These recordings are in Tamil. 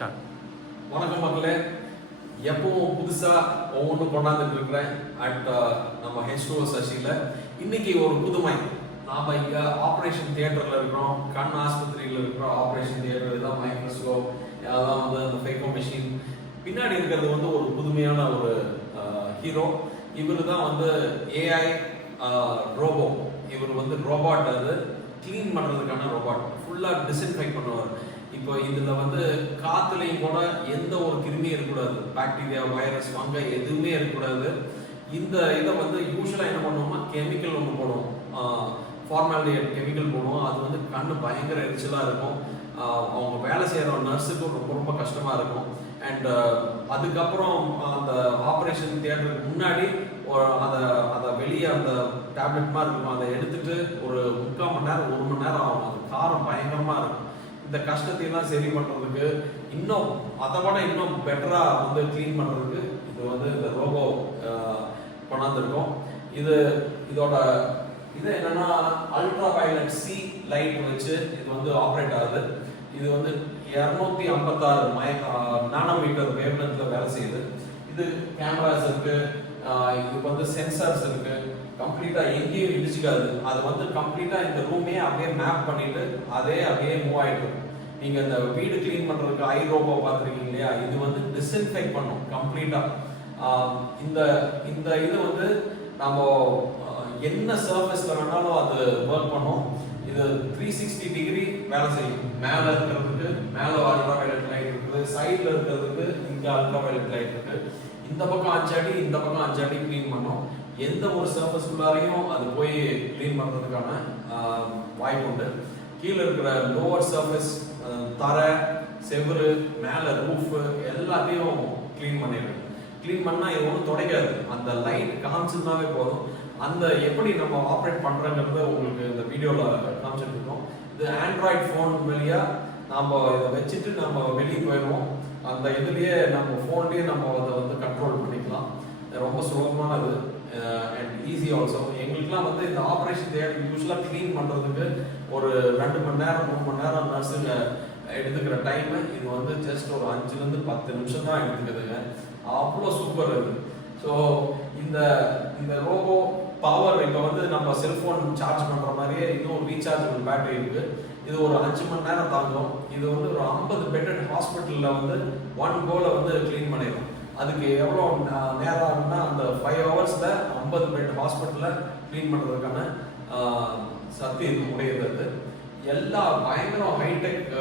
ஸ்டார்ட் வணக்கம் மக்களே. எப்பவும் புதுசாக ஒவ்வொன்றும் கொண்டாந்துட்டு இருக்கிறேன். அட் uh, நம்ம ஹெச்ஓ சசியில் இன்னைக்கு ஒரு புதுமை. நாம் இங்கே ஆப்ரேஷன் தியேட்டரில் இருக்கிறோம். கண் ஆஸ்பத்திரியில் இருக்கிறோம் ஆப்ரேஷன் தியேட்டர் இதான் மைக்ரோஸ்கோப் அதெல்லாம் வந்து அந்த ஃபேக்கோ மிஷின் பின்னாடி இருக்கிறது வந்து ஒரு புதுமையான ஒரு uh, ஹீரோ இவர் தான் வந்து ஏஐ ரோபோ uh, இவர் வந்து ரோபாட் அது. க்ளீன் பண்ணுறதுக்கான ரோபாட் ஃபுல்லாக டிஸ்இன்ஃபெக்ட் பண்ணுவார். இப்போ இதுல வந்து காற்றுலையும் கூட எந்த ஒரு கிருமியும் இருக்கக்கூடாது. பாக்டீரியா வைரஸ் வாங்க எதுவுமே இருக்கக்கூடாது. இந்த இதை வந்து யூஸ்வலா என்ன பண்ணுவோம்னா கெமிக்கல் ஒன்று போடுவோம். ஃபார்மாலிட்டி கெமிக்கல் போடுவோம். அது வந்து கண்ணு பயங்கர எரிச்சலாக இருக்கும். அவங்க வேலை செய்கிற நர்ஸுக்கும் ரொம்ப ரொம்ப கஷ்டமாக இருக்கும். அண்ட் அதுக்கப்புறம் அந்த ஆப்ரேஷன் தியேட்டருக்கு முன்னாடி அதை அதை வெளியே அந்த டேப்லெட் மாதிரி இருக்கும். அதை எடுத்துட்டு ஒரு முக்கால் மணி நேரம் ஒரு மணி நேரம் ஆகும். அது காரம் பயங்கரமாக இருக்கும். இந்த கஷ்டத்தையெல்லாம் சரி பண்ணுறதுக்கு இன்னும் அதை விட இன்னும் பெட்டராக வந்து க்ளீன் பண்ணுறதுக்கு இது வந்து இந்த ரோபோ கொண்டாந்துருக்கோம். இது இதோட இது என்னன்னா அல்ட்ரா வயலட் சி லைட் வச்சு இது வந்து ஆப்ரேட் ஆகுது. இது வந்து இரநூத்தி ஐம்பத்தாறு மை நானோமீட்டர் வேவ்லென்த்ல வேலை செய்யுது. இது கேமராஸ் இருக்கு இதுக்கு வந்து சென்சார்ஸ் இருக்கு. கம்ப்ளீட்டா எங்கேயும் இடிச்சுக்காது. அது வந்து கம்ப்ளீட்டா இந்த ரூமே அப்படியே மேப் பண்ணிட்டு அதே அப்படியே மூவ் ஆயிட்டு நீங்கள் நீங்க இந்த வீடு க்ளீன் பண்றதுக்கு ஐ ரோபோ பார்த்துருக்கீங்க இல்லையா? இது வந்து டிஸ்இன்ஃபெக்ட் பண்ணும் கம்ப்ளீட்டா இந்த இந்த இது வந்து நம்ம என்ன சர்ஃபேஸ்ல வேணாலும் அது ஒர்க் பண்ணும். இது த்ரீ சிக்ஸ்டி டிகிரி வேலை செய்யும். மேல இருக்கிறதுக்கு மேல அல்ட்ரா வயலட் லைட் இருக்குது. சைடில் இருக்கிறதுக்கு இங்க அல்ட்ரா வயலட் லைட் இருக்கு. இந்த பக்கம் அஞ்சு அடி இந்த பக்கம் அஞ்சு அடி க்ளீன் பண்ணும். எந்த ஒரு சர்ஃபேஸ்குள்ளாரையும் அது போய் க்ளீன் பண்றதுக்கான வாய்ப்பு உண்டு. கீழே இருக்கிற லோவர் சர்ஃபேஸ் தரை செவுரு மேலே ரூஃபு எல்லாத்தையும் க்ளீன் பண்ணிடுது க்ளீன் பண்ணால் இது ஒன்றும் துடைக்காது. அந்த லைட் காமிச்சிருந்தாவே போதும். அந்த எப்படி நம்ம ஆப்ரேட் பண்ணுறங்கிறத உங்களுக்கு இந்த வீடியோவில் காமிச்சிட்ருக்கோம் இது ஆண்ட்ராய்ட் ஃபோன் வழியாக நாம் இதை வச்சுட்டு நம்ம வெளியே போயிடுவோம். அந்த இதுலேயே நம்ம ஃபோன்லேயே நம்ம அதை வந்து கண்ட்ரோல் பண்ணிக்கலாம். ரொம்ப சுலபமானது. அண்ட் ஈஸி ஆல்சோ எங்களுக்குலாம் வந்து இந்த ஆப்ரேஷன் தேவை யூஸ்வலாக க்ளீன் பண்ணுறதுக்கு ஒரு ரெண்டு மணி நேரம் மூணு மணி நேரம் நர்ஸுங்க எடுத்துக்கிற டைம் இது வந்து ஜஸ்ட் ஒரு அஞ்சுலேருந்து பத்து நிமிஷம் தான் எடுத்துக்குதுங்க. அவ்வளோ சூப்பர் இது ஸோ இந்த இந்த ரோபோ பவர் இப்போ வந்து நம்ம செல்ஃபோன் சார்ஜ் பண்ணுற மாதிரியே இன்னும் ரீசார்ஜபிள் பேட்டரி இருக்குது இது ஒரு அஞ்சு மணி நேரம் தாங்கும். இது வந்து ஒரு ஐம்பது பெட்டட் ஹாஸ்பிட்டலில் வந்து ஒன் கோல வந்து க்ளீன் பண்ணிடும் அதுக்கு எவ்வளோ நேரம் ஆகும்னா அந்த ஃபைவ் ஹவர்ஸில் ஐம்பது பெட் ஹாஸ்பிட்டலில் க்ளீன் பண்ணுறதுக்கான சக்தி இது உடையது அது எல்லா பயங்கரம் ஹைடெக்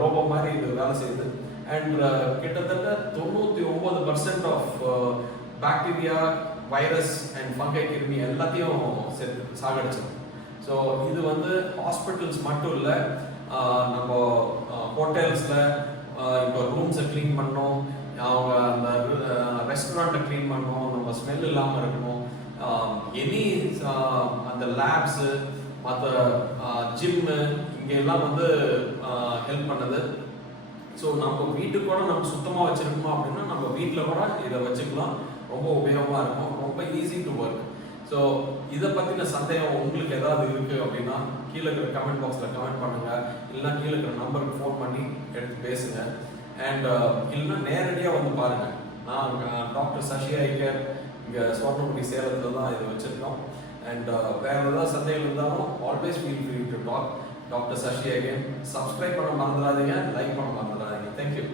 ரோபோ மாதிரி இது வேலை செய்யுது. அண்ட் கிட்டத்தட்ட தொண்ணூற்றி ஒம்பது percent of bacteria virus and fungi கிருமி எல்லாத்தையும் செத்து சாகடிச்சிடும் ஸோ இது வந்து ஹாஸ்பிட்டல்ஸ் மட்டும் இல்லை நம்ம ஹோட்டல்ஸில் இப்போ ரூம்ஸை க்ளீன் பண்ணோம் அவங்க அந்த ரெஸ்டாரண்ட்டை க்ளீன் பண்ணோம் நம்ம ஸ்மெல் இல்லாமல் இருக்கணும். எனி uh, அந்த லேப்ஸு மற்ற ஜிம்மு uh, இங்கே எல்லாம் வந்து uh, ஹெல்ப் பண்ணது. ஸோ நம்ம வீட்டுக்கு கூட நம்ம சுத்தமாக வச்சுருக்கோம் அப்படின்னா நம்ம வீட்டில் கூட இதை வச்சுக்கலாம். ரொம்ப உபயோகமாக இருக்கும். ரொம்ப ஈஸி டு ஒர்க் ஸோ இதை பற்றின சந்தேகம் உங்களுக்கு ஏதாவது இருக்குது அப்படின்னா கீழே இருக்கிற கமெண்ட் பாக்ஸில் கமெண்ட் பண்ணுங்கள் இல்லைன்னா கீழே இருக்கிற நம்பருக்கு ஃபோன் பண்ணி எடுத்து பேசுங்க. அண்ட் இல்லைன்னா நேரடியாக வந்து பாருங்கள் நான் டாக்டர் சசி ஐக்கர் இங்கே சோட்டங்குடி சேலத்தில் தான் இது வச்சுருக்கோம். அண்ட் uh, வேற ஏதாவது சந்தேகம் இருந்தாலும் always feel free to talk doctor Sashi again subscribe பண்ண மறந்துடாதீங்க லைக் பண்ண மறந்துடாதீங்க. தேங்க்யூ